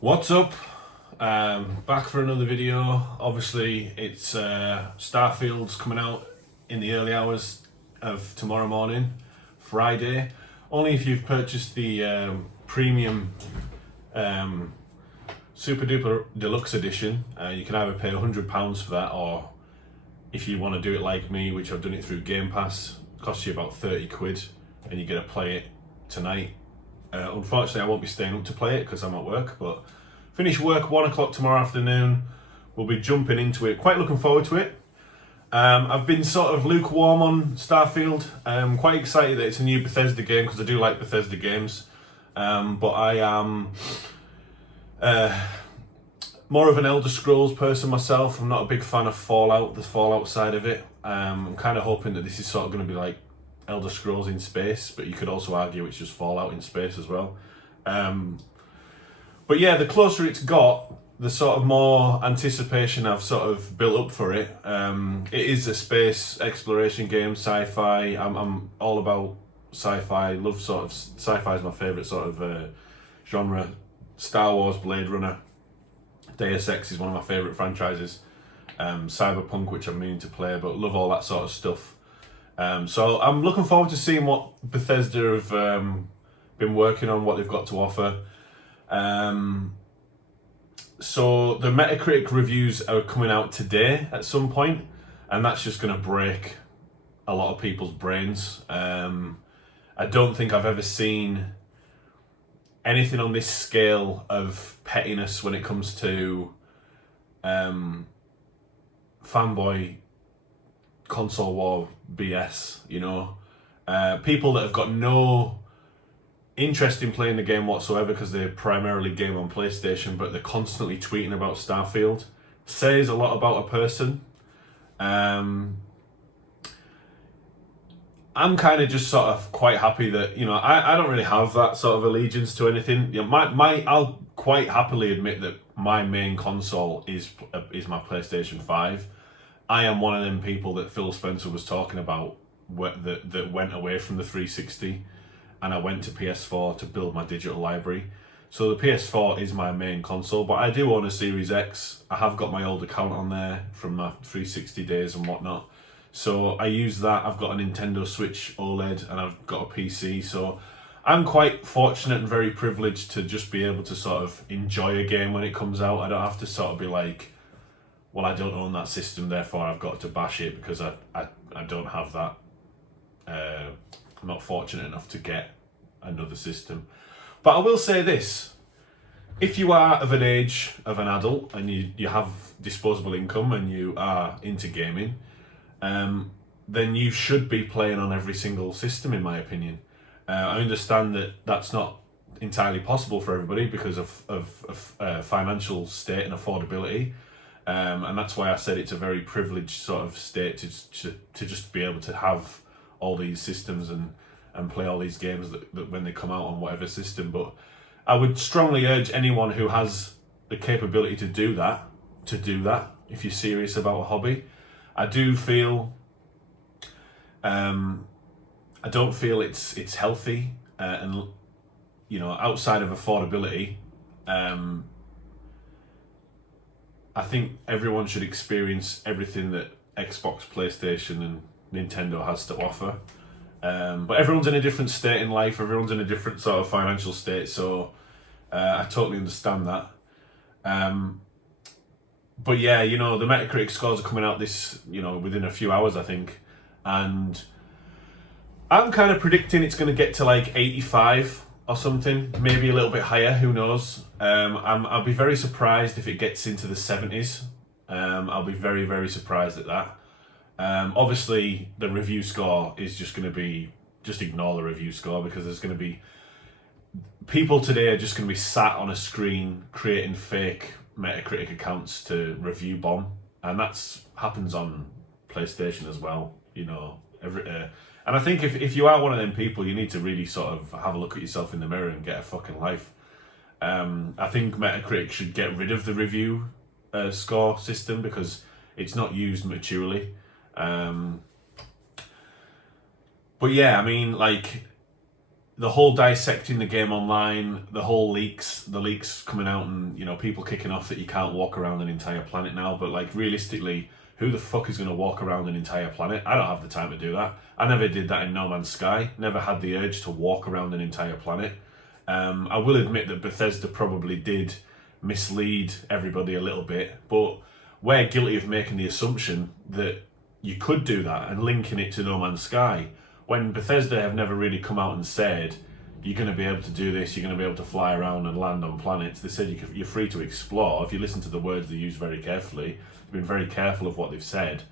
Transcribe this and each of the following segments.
What's up? Back for another video. Obviously, it's Starfield's coming out in the early hours of tomorrow morning, Friday. Only if you've purchased the premium Super Duper Deluxe Edition. You can either pay £100 for that, or if you want to do it like me, which I've done it through Game Pass, it costs you about 30 quid and you get to play it tonight. Unfortunately, I won't be staying up to play it because I'm at work, but finish work 1 o'clock tomorrow afternoon. We'll be jumping into it. Quite looking forward to it. I've been sort of lukewarm on Starfield. I'm quite excited that it's a new Bethesda game because I do like Bethesda games. But I am more of an Elder Scrolls person myself. I'm not a big fan of Fallout, the Fallout side of it. I'm kind of hoping that this is sort of going to be like Elder Scrolls in space, but you could also argue it's just Fallout in space as well. But yeah, the closer it's got, the sort of more anticipation I've sort of built up for it. It is a space exploration game, sci-fi. I'm all about sci-fi. Love sort of sci-fi is my favourite sort of genre. Star Wars, Blade Runner, Deus Ex is one of my favourite franchises. Cyberpunk, which I'm meaning to play, but love all that sort of stuff. So I'm looking forward to seeing what Bethesda have been working on, what they've got to offer. So the Metacritic reviews are coming out today at some point, and that's just going to break a lot of people's brains. I don't think I've ever seen anything on this scale of pettiness when it comes to fanboy console war BS, you know. People that have got no interest in playing the game whatsoever because they primarily game on PlayStation, but they're constantly tweeting about Starfield, says a lot about a person. I'm kind of just sort of quite happy that, you know, I don't really have that sort of allegiance to anything. You know, I'll quite happily admit that my main console is my PlayStation 5. I am one of them people that Phil Spencer was talking about that went away from the 360 and I went to PS4 to build my digital library. So the PS4 is my main console, but I do own a Series X. I have got my old account on there from my 360 days and whatnot. So I use that. I've got a Nintendo Switch OLED and I've got a PC. So I'm quite fortunate and very privileged to just be able to sort of enjoy a game when it comes out. I don't have to sort of be like, well, I don't own that system, therefore I've got to bash it because I don't have that. I'm not fortunate enough to get another system. But I will say this, if you are of an age of an adult and you have disposable income and you are into gaming, then you should be playing on every single system, in my opinion. I understand that that's not entirely possible for everybody because of financial state and affordability. And that's why I said it's a very privileged sort of state to just be able to have all these systems and play all these games that when they come out on whatever system. But I would strongly urge anyone who has the capability to do that if you're serious about a hobby. I do feel I don't feel it's healthy and, you know, outside of affordability. I think everyone should experience everything that Xbox, PlayStation and Nintendo has to offer. But everyone's in a different state in life, everyone's in a different sort of financial state, so I totally understand that. But yeah, you know, the Metacritic scores are coming out within a few hours, I think. And I'm kind of predicting it's going to get to like 85 or something, maybe a little bit higher, who knows. I'll be very surprised if it gets into the 70s. I'll be very, very surprised at that. Obviously, the review score is just going to be, just ignore the review score because there's going to be, people today are just going to be sat on a screen creating fake Metacritic accounts to review bomb. And that's happens on PlayStation as well, you know. And I think if you are one of them people, you need to really sort of have a look at yourself in the mirror and get a fucking life. I think Metacritic should get rid of the review score system because it's not used maturely. But yeah, I mean, like, the whole dissecting the game online, the leaks coming out, and people kicking off that you can't walk around an entire planet now. But like realistically, who the fuck is going to walk around an entire planet? I don't have the time to do that. I never did that in No Man's Sky. Never had the urge to walk around an entire planet. I will admit that Bethesda probably did mislead everybody a little bit, but we're guilty of making the assumption that you could do that and linking it to No Man's Sky, when Bethesda have never really come out and said, you're going to be able to do this, you're going to be able to fly around and land on planets. They said you're free to explore. If you listen to the words they use very carefully, they've been very careful of what they've said.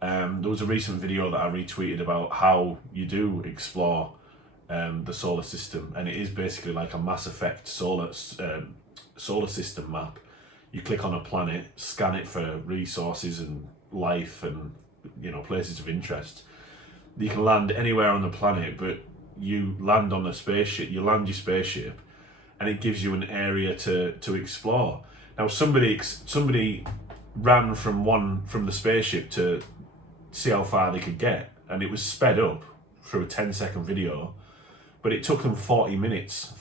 There was a recent video that I retweeted about how you do explore the solar system, and it is basically like a Mass Effect solar system map. You click on a planet, scan it for resources and life and places of interest. You can land anywhere on the planet, but you land on a spaceship. You land your spaceship, and it gives you an area to explore. Now, somebody ran from the spaceship to see how far they could get, and it was sped up through a 10-second video, but it took them 40 minutes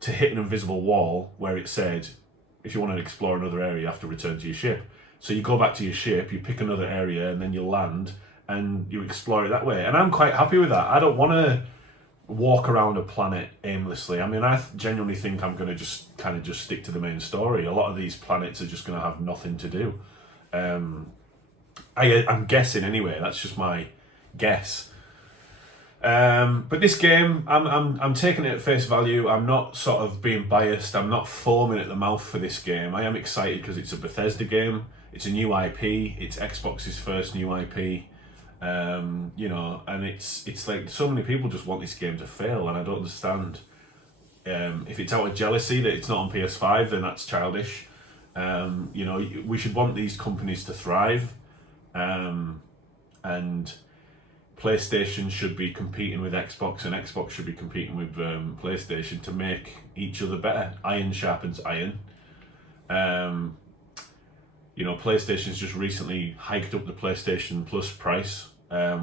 to hit an invisible wall where it said, if you want to explore another area, you have to return to your ship. So you go back to your ship, you pick another area, and then you land, and you explore it that way. And I'm quite happy with that. I don't want to walk around a planet aimlessly. I mean, I genuinely think I'm going to just stick to the main story. A lot of these planets are just going to have nothing to do. I'm guessing anyway. That's just my guess. But this game, I'm taking it at face value. I'm not sort of being biased. I'm not foaming at the mouth for this game. I am excited because it's a Bethesda game. It's a new IP. It's Xbox's first new IP. And it's like so many people just want this game to fail, and I don't understand. If it's out of jealousy that it's not on PS5, then that's childish. We should want these companies to thrive, and PlayStation should be competing with Xbox, and Xbox should be competing with PlayStation to make each other better. Iron sharpens iron. PlayStation's just recently hiked up the PlayStation Plus price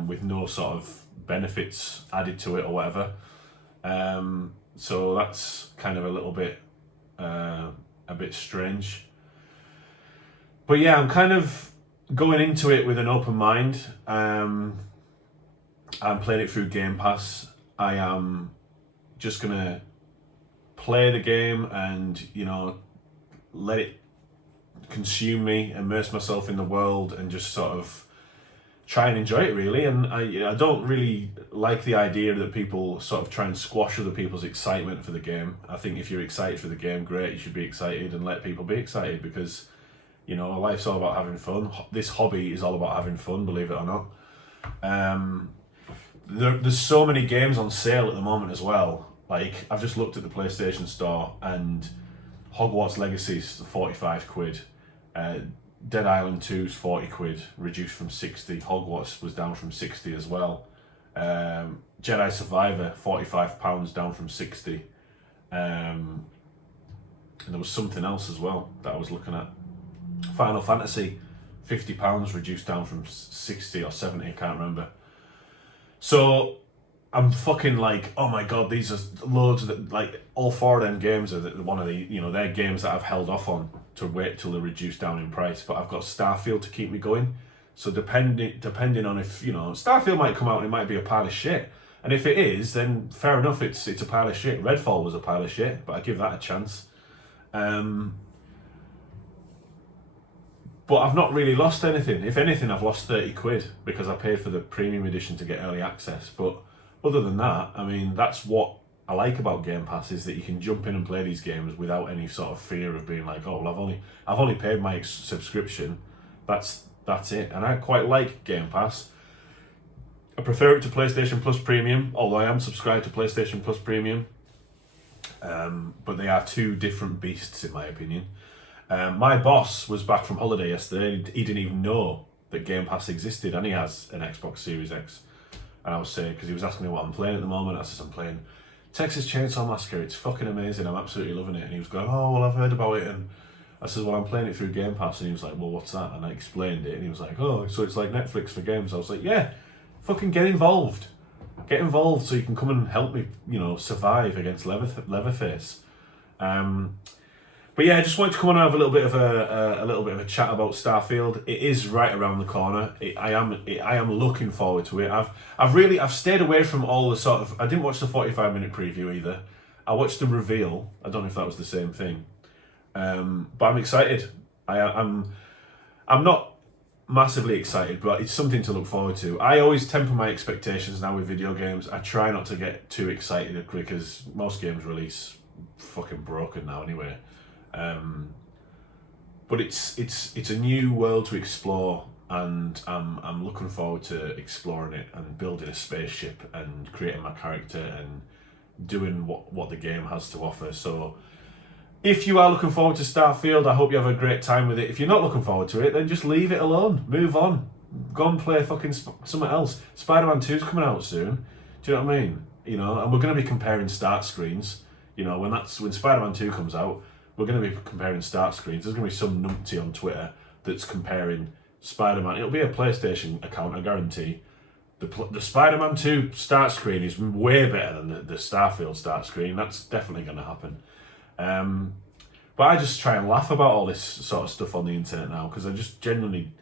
with no sort of benefits added to it or whatever. So that's kind of a little bit a bit strange. But yeah, I'm kind of going into it with an open mind. I'm playing it through Game Pass. I am just gonna play the game and let it consume me, immerse myself in the world, and just sort of try and enjoy it really. And I don't really like the idea that people sort of try and squash other people's excitement for the game. I think if you're excited for the game, great, you should be excited and let people be excited, because life's all about having fun. This hobby is all about having fun, believe it or not. There's so many games on sale at the moment as well. Like, I've just looked at the PlayStation Store, and Hogwarts Legacy's 45 quid. Dead Island 2's 40 quid, reduced from 60. Hogwarts was down from 60 as well. Jedi Survivor, £45 down from 60. And there was something else as well that I was looking at. Final Fantasy, £50 reduced down from 60 or 70, I can't remember. So I'm fucking like, oh my god, these are loads of all four of them games are one of the, they're games that I've held off on to wait till they're reduced down in price. But I've got Starfield to keep me going. So depending on if, Starfield might come out and it might be a pile of shit. And if it is, then fair enough, it's a pile of shit. Redfall was a pile of shit, but I give that a chance. But I've not really lost anything. If anything, I've lost 30 quid because I paid for the premium edition to get early access. But other than that, I mean, that's what I like about Game Pass, is that you can jump in and play these games without any sort of fear of being like, oh, well, I've only paid my subscription. That's it. And I quite like Game Pass. I prefer it to PlayStation Plus Premium, although I am subscribed to PlayStation Plus Premium. But they are two different beasts in my opinion. My boss was back from holiday yesterday. He didn't even know that Game Pass existed, and he has an Xbox Series X. And I was saying, because he was asking me what I'm playing at the moment, I said, I'm playing Texas Chainsaw Massacre. It's fucking amazing. I'm absolutely loving it. And he was going, oh, well, I've heard about it. And I said, well, I'm playing it through Game Pass. And he was like, well, what's that? And I explained it. And he was like, oh, so it's like Netflix for games. I was like, yeah, fucking get involved. Get involved so you can come and help me, survive against Leatherface. But yeah, I just wanted to come on and have a little bit of a chat about Starfield. It is right around the corner. I am looking forward to it. I've stayed away from all the sort of. I didn't watch the 45-minute preview either. I watched the reveal. I don't know if that was the same thing. But I'm excited. I'm not massively excited, but it's something to look forward to. I always temper my expectations now with video games. I try not to get too excited because most games release fucking broken now anyway. But it's a new world to explore, and I'm looking forward to exploring it and building a spaceship and creating my character and doing what the game has to offer. So if you are looking forward to Starfield, I hope you have a great time with it. If you're not looking forward to it, then just leave it alone. Move on. Go and play fucking something else. Spider-Man 2's coming out soon. Do you know what I mean? And we're going to be comparing start screens. When Spider-Man 2 comes out, we're going to be comparing start screens. There's going to be some numpty on Twitter that's comparing Spider-Man. It'll be a PlayStation account, I guarantee. The Spider-Man 2 start screen is way better than the Starfield start screen. That's definitely going to happen. But I just try and laugh about all this sort of stuff on the internet now, because I just genuinely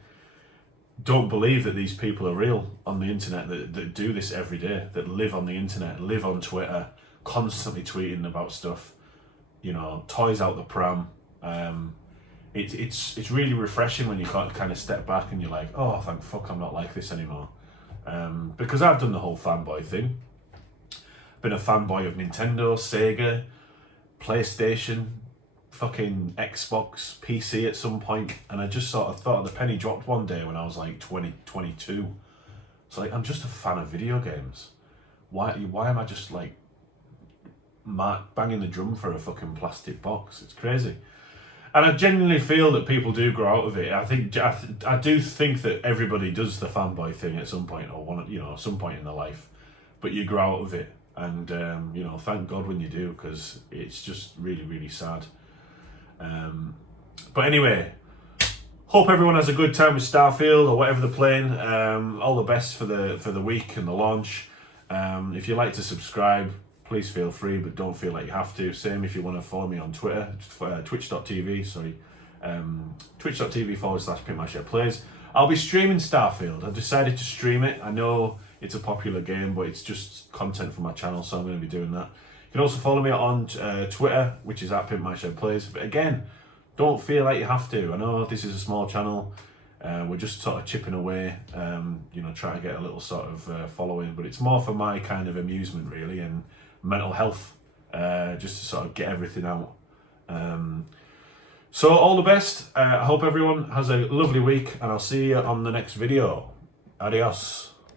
don't believe that these people are real on the internet that do this every day, that live on the internet, live on Twitter, constantly tweeting about stuff. Toys out the pram. It's really refreshing when you kind of step back and you're like, oh, thank fuck I'm not like this anymore. Because I've done the whole fanboy thing. Been a fanboy of Nintendo, Sega, PlayStation, fucking Xbox, PC at some point, and I just sort of thought the penny dropped one day when I was like 22. It's like, I'm just a fan of video games. Why am I just like banging the drum for a fucking plastic box? It's crazy. And I genuinely feel that people do grow out of it. I do think that everybody does the fanboy thing at some point, or some point in their life, but you grow out of it. And thank God when you do, because it's just really, really sad. But anyway, hope everyone has a good time with Starfield or whatever they're playing. All the best for the week and the launch. If you'd like to subscribe, please feel free, but don't feel like you have to. Same if you want to follow me on Twitter, twitch.tv, twitch.tv/PimpMySharePlays. I'll be streaming Starfield. I've decided to stream it. I know it's a popular game, but it's just content for my channel, so I'm going to be doing that. You can also follow me on Twitter, which is @PimpMySharePlays. But again, don't feel like you have to. I know this is a small channel. We're just sort of chipping away, trying to get a little sort of following, but it's more for my kind of amusement, really, and mental health, just to sort of get everything out. So all the best. I hope everyone has a lovely week, and I'll see you on the next video. Adios.